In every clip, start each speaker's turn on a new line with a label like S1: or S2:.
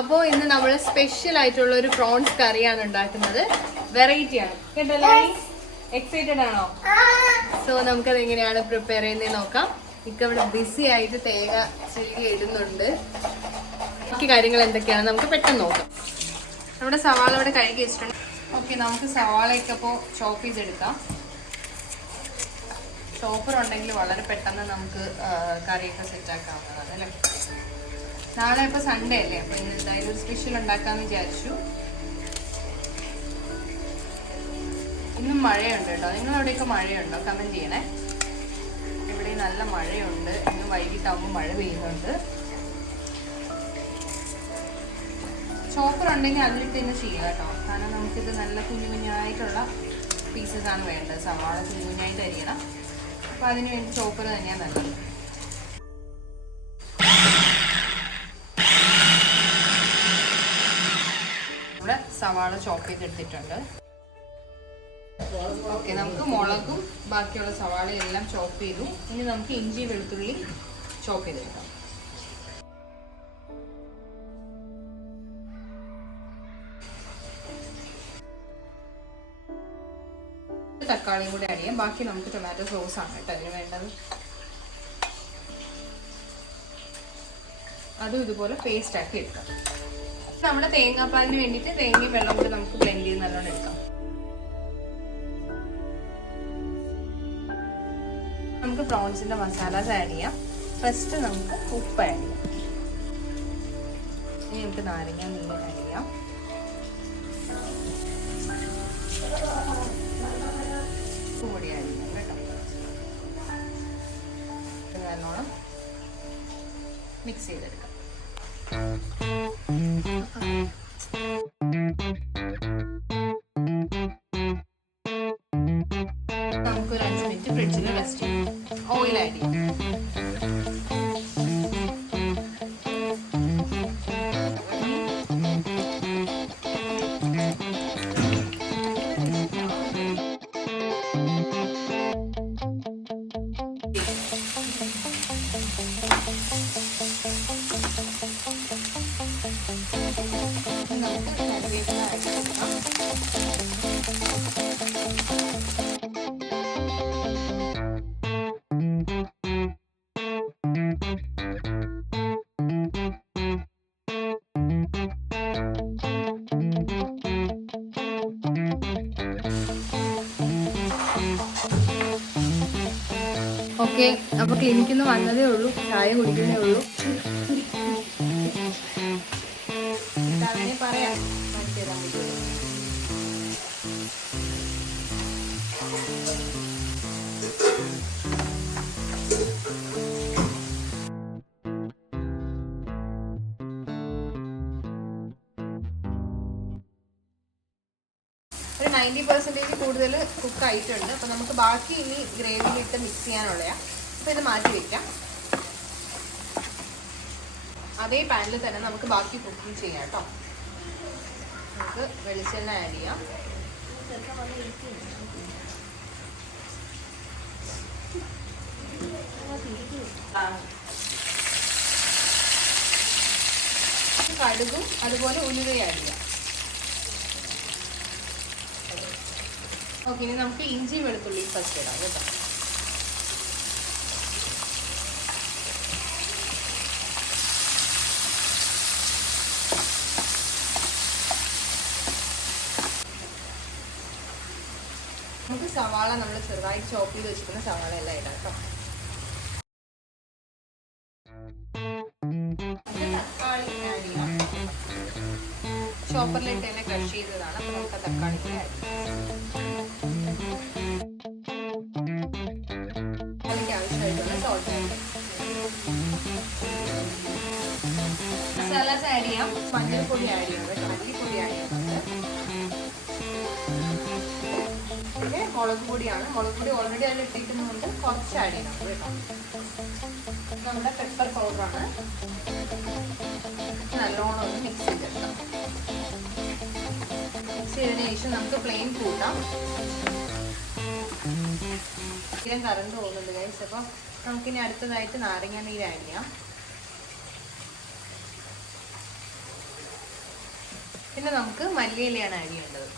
S1: അപ്പോൾ ഇന്ന് നമ്മൾ സ്പെഷ്യൽ ആയിട്ടുള്ള ഒരു പ്രോൺസ് കറിയാണ് ഉണ്ടാക്കുന്നത്. വെറൈറ്റി ആണ്. കേട്ടല്ലോ? എക്സൈറ്റഡ് ആണോ? സോ നമുക്കത് എങ്ങനെയാണ് പ്രിപ്പയർ ചെയ്യുന്നത് നോക്കാം. ഇക്ക ഇവിടെ ബിസി ആയിട്ട് തേങ്ങ ചില്ലി ഇടുന്നുണ്ട്. ബാക്കി കാര്യങ്ങൾ എന്തൊക്കെയാണ്? നമുക്ക് പെട്ടെന്ന് നോക്കാം. നമ്മുടെ സവാള ഇവിടെ കഴുകി വെച്ചിട്ടുണ്ട്. ഓക്കെ നമുക്ക് സവാളയൊക്കെ അപ്പോൾ ചോപ്പ് ചെയ്തെടുക്കാം. ചോപ്പർ ഉണ്ടെങ്കിൽ വളരെ പെട്ടെന്ന് നമുക്ക് കറിയൊക്കെ സെറ്റാക്കാവുന്നതാണ് അല്ലേ? നാളെ ഇപ്പൊ സൺഡേ അല്ലേ? അപ്പൊ ഇന്ന് എന്തായാലും സ്പെഷ്യൽ ഉണ്ടാക്കാന്ന് വിചാരിച്ചു. ഇന്നും മഴയുണ്ട് കേട്ടോ. നിങ്ങൾ അവിടെയൊക്കെ മഴയുണ്ടോ? കമന്റ് ചെയ്യണേ. ഇവിടെ നല്ല മഴയുണ്ട്. ഇന്ന് വൈകിട്ടാകുമ്പോൾ മഴ പെയ്യുന്നുണ്ട്. ചോപ്പർ ഉണ്ടെങ്കിൽ അതിലിട്ട് തന്നെ ചെയ്യുക കേട്ടോ. കാരണം നമുക്കിത് നല്ല കുഞ്ഞു കുഞ്ഞായിട്ടുള്ള പീസസ് ആണ് വേണ്ടത്. സവാള കുഞ്ഞു കുഞ്ഞായിട്ട് അരിയണം. അപ്പൊ അതിന് വേണ്ടി ചോപ്പർ തന്നെയാണ് നല്ലത്. സവാള ചോപ്പ് ചെയ്തെടുത്തിട്ടുണ്ട് ഓക്കെ നമുക്ക് മുളകും ബാക്കിയുള്ള സവാളയും എല്ലാം ചോപ്പ് ചെയ്തു. ഇനി നമുക്ക് ഇഞ്ചി വെളുത്തുള്ളി ചോപ്പ് ചെയ്തെടുക്കാം തക്കാളിയും കൂടി അടിയാം ബാക്കി നമുക്ക് ടൊമാറ്റോ സോസ് ആണ് കേട്ടോ അതിന് വേണ്ടത്. അതും ഇതുപോലെ പേസ്റ്റ് ആക്കി എടുക്കാം. നമ്മുടെ തേങ്ങാപ്പാലിന് വേണ്ടിയിട്ട് തേങ്ങയും വെള്ളം കൂടി നമുക്ക് ബ്ലെൻഡ് ചെയ്ത് നല്ലോണം എടുക്കാം. നമുക്ക് പ്രോൺസിന്റെ മസാലാസ് ആഡ് ചെയ്യാം. ഫസ്റ്റ് നമുക്ക് ഉപ്പ് ആഡ് ചെയ്യാം. ഇനി നമുക്ക് നാരങ്ങ നീര് ആഡ് ചെയ്യാം. കൂടി ആഡ് ചെയ്യാം കേട്ടോ. നല്ലോണം മിക്സ് ചെയ്തെടുക്കാം. നമുക്ക് ഓക്കെ അപ്പൊ ക്ലിനിക്കിൽ നിന്ന് വന്നതേ ഉള്ളൂ ചായ കുടിക്കുന്നേ ഉള്ളൂ പറയാം നയന്റി പെർസെന്റേജ് കൂടുതൽ കുക്കായിട്ടുണ്ട്. അപ്പോൾ നമുക്ക് ബാക്കി ഇനി ഗ്രേവിയിലിട്ട് മിക്സ് ചെയ്യാനുള്ളതാണ് അപ്പോൾ ഇത് മാറ്റി വയ്ക്കാം അതേ പാനിൽ തന്നെ നമുക്ക് ബാക്കി കുക്കിംഗ് ചെയ്യാം കേട്ടോ നമുക്ക് വെളിച്ചെണ്ണ ആഡ് ചെയ്യാം. കടുകും അതുപോലെ ഉലുവയും ആഡ് ചെയ്യാം. ഓക്കെ ഇനി നമുക്ക് ഇഞ്ചി വെളുത്തുള്ളി ഫസ്റ്റ് ഇടാം കേട്ടോ. നമുക്ക് സവാള നമ്മൾ ചെറുതായി ചോപ്പ് ചെയ്ത് വെച്ചിരിക്കുന്ന സവാള എല്ലാം ഇടാം കേട്ടോ. ചോപ്പറിലിട്ട് തന്നെ ക്രഷ് ചെയ്തതാണ്. അപ്പോൾ നമുക്ക് തക്കാളി മസാലാസ് ആഡ് മഞ്ഞൾപ്പൊടി ആഡ് ചെയ്യാം കേട്ടോ. ആഡ് ചെയ്യാം പിന്നെ മുളക് പൊടിയാണ്. മുളക് പൊടി ഓൾറെഡി അതിൽ ഇട്ടിരിക്കുന്നതുകൊണ്ട് കുറച്ച് ആഡ് ചെയ്യണം കേട്ടോ. നമ്മുടെ പെപ്പർ പൗഡറാണ് നല്ലോണം ഒന്ന് മിക്സ് ചെയ്തെടുക്കാം. മിക്സ് ചെയ്തതിന് ശേഷം നമുക്ക് പ്ലെയിൻ കൂട്ടാം. ഇരം കറണ്ട് പോകുന്നുണ്ട് ഗൈസ് അപ്പോൾ നമുക്കിനി അടുത്തതായിട്ട് നാരങ്ങ നീര് ആഡ് ചെയ്യാം. പിന്നെ നമുക്ക് മല്ലിയിലയാണ് ആഡ് ചെയ്യേണ്ടത്.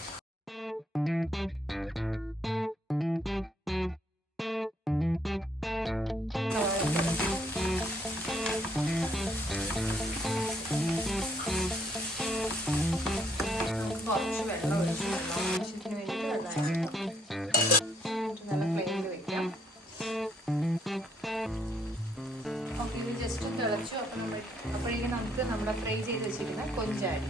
S1: ജസ്റ്റ് തിളച്ചു അപ്പോൾ നമ്മൾ അപ്പോഴേക്കും നമുക്ക് നമ്മുടെ ഫ്രൈ ചെയ്ത് വെച്ചിരിക്കുന്ന കൊഞ്ചാടി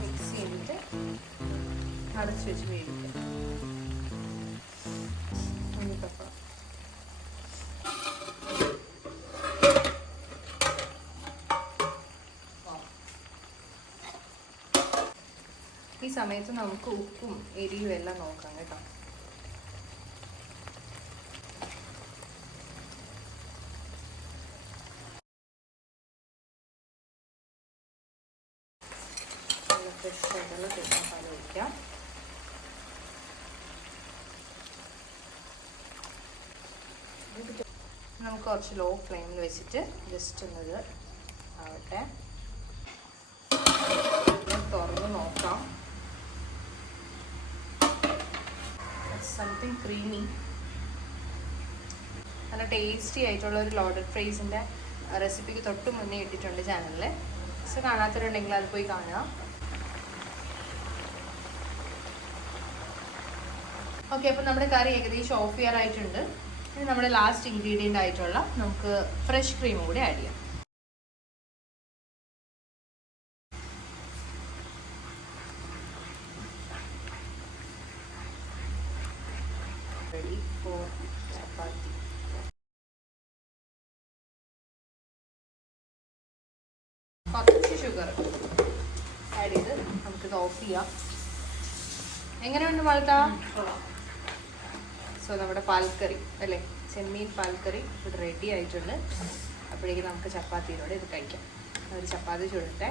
S1: മിക്സ് ചെയ്തിട്ട് അടച്ചു വെച്ച് വേവിക്കാം. ഈ സമയത്ത് നമുക്ക് ഉപ്പും എരിയും എല്ലാം നോക്കാം കേട്ടോ. ഫ്രഷ് ആയിട്ടുള്ള തേങ്ങാപ്പാൽ ഒഴിക്കാം. നമുക്ക് കുറച്ച് ലോ ഫ്ലെയിമിൽ വെച്ചിട്ട് ജസ്റ്റ് ഒന്നത് ആവട്ടെ. തുറന്ന് നോക്കാം. സംതിങ് ക്രീമി നല്ല ടേസ്റ്റി ആയിട്ടുള്ള ഒരു ലോഡഡ് ഫ്രൈസിന്റെ റെസിപ്പിക്ക് തൊട്ട് മുന്നേ ഇട്ടിട്ടുണ്ട് ചാനലിൽ സോ കാണാത്തവരുണ്ടെങ്കിൽ അത് പോയി കാണുക ഓക്കെ അപ്പോൾ നമ്മുടെ കറി ഏകദേശം ഓഫ് ചെയ്യാറായിട്ടുണ്ട് ഇനി നമ്മുടെ ലാസ്റ്റ് ഇൻഗ്രീഡിയന്റ് ആയിട്ടുള്ള നമുക്ക് ഫ്രഷ് ക്രീം കൂടി ആഡ് ചെയ്യാം. ഷുഗർ ആഡ് ഓഫ് ചെയ്യാം. എങ്ങനെയുണ്ട് മാൾത്ത സോ നമ്മുടെ പാൽക്കറി അല്ലേ? ചെമ്മീൻ പാൽക്കറി ഇവിടെ റെഡി ആയിട്ടുണ്ട്. അപ്പോഴേക്കും നമുക്ക് ചപ്പാത്തിയിലൂടെ ഇത് കഴിക്കാം. ഒരു ചപ്പാത്തി ചുടട്ടെ.